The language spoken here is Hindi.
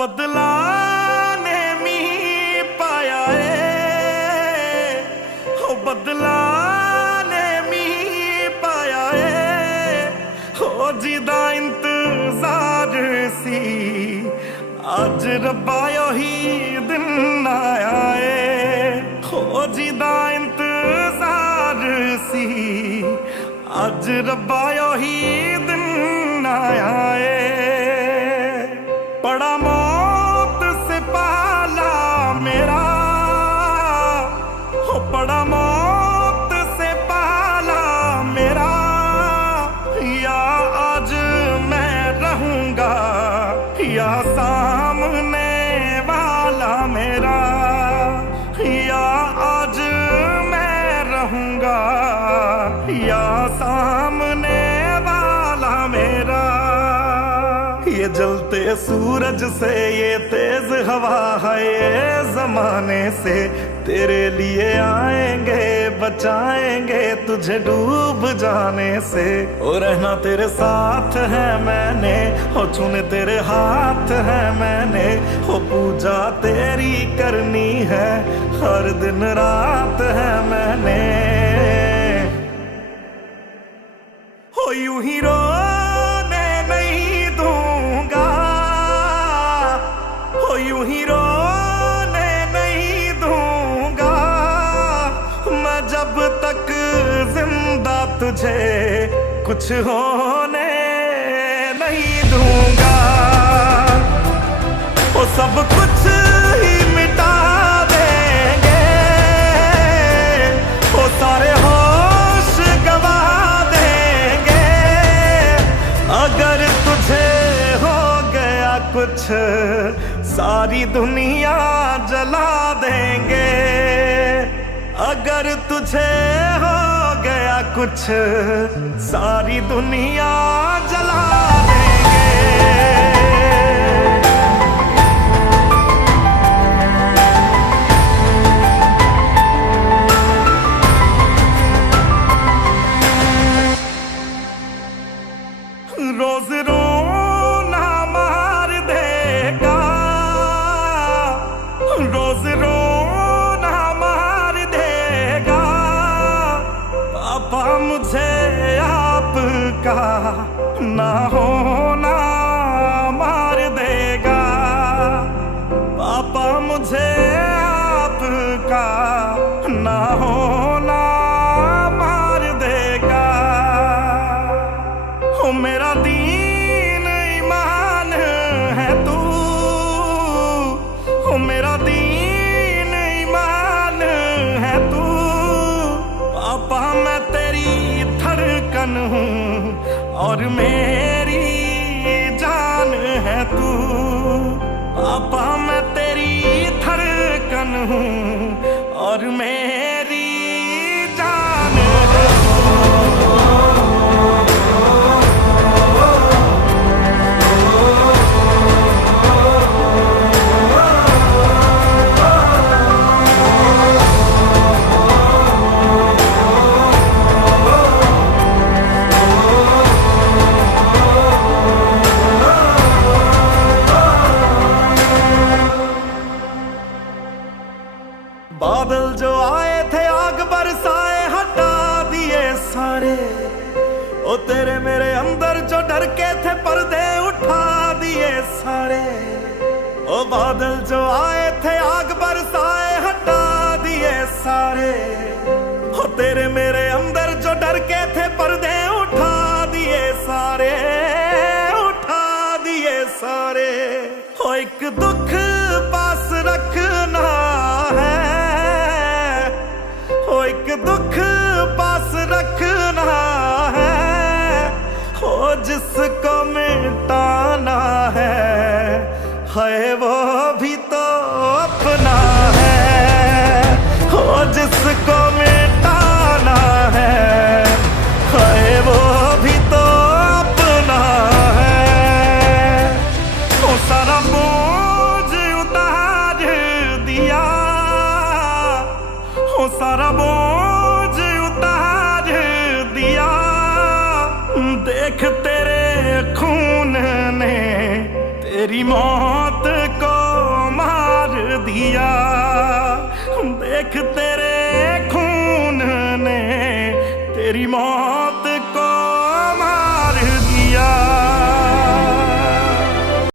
बदला ने मी पाया हो बदला ने मी पाया हो जिदा इंतजार सी अज रब्बा ही दिन आया हो जिदा इंतजार सी अज रब्बा ही दिन आया पड़ा मौत से पाला मेरा हो पड़ा मौत से पाला मेरा या आज मैं रहूंगा या सामने वाला मेरा या आज मैं रहूंगा या सामने वाला मेरा ये जलते सूरज से ये तेज हवा है ये जमाने से तेरे लिए आएंगे बचाएंगे तुझे डूब जाने से ओ रहना तेरे साथ है मैंने हो छूने तेरे हाथ है मैंने हो पूजा तेरी करनी है हर दिन रात है मैंने हो यूं ही रोने नहीं दूंगा हो यूं ही रोने नहीं दूंगा मैं जब तक जिंदा तुझे कुछ होने नहीं दूंगा वो सब कुछ ही मिटा देंगे वो सारे होश गवा देंगे अगर तुझे हो गया कुछ सारी दुनिया जला देंगे अगर तुझे हो गया कुछ सारी दुनिया जला देंगे रोज रोना मार देगा रोज रोना मार देगा पापा मुझे आपका ना होना मार देगा पापा मुझे आपका ना होना मार देगा हो मेरा दीन ईमान है तू हो मेरा दीन ईमान है तू पापा मैं तेरी धड़कन हूँ और मेरी जान है तू पापा मैं तेरी धड़कन हूँ और मेरी जान है बादल जो आए थे आग बरसाए हटा दिए सारे ओ तेरे मेरे अंदर जो डर के थे पर्दे उठा दिए सारे ओ बादल जो आए थे आग बरसाए हटा दिए सारे ओ तेरे मेरे अंदर जो डर के थे पर्दे उठा दिए सारे उठा दिए सारे ओ एक दुख पास रखना है एक दुख पास रखना है हो जिसको मिटाना है वो भी तो अपना है हो जिसको मिटाना है वो भी तो अपना है वो सारा बोझ उतार दिया वो सारा बोझ उतार दिया देख तेरे खून ने तेरी मौत दिया। देख तेरे खून ने तेरी मौत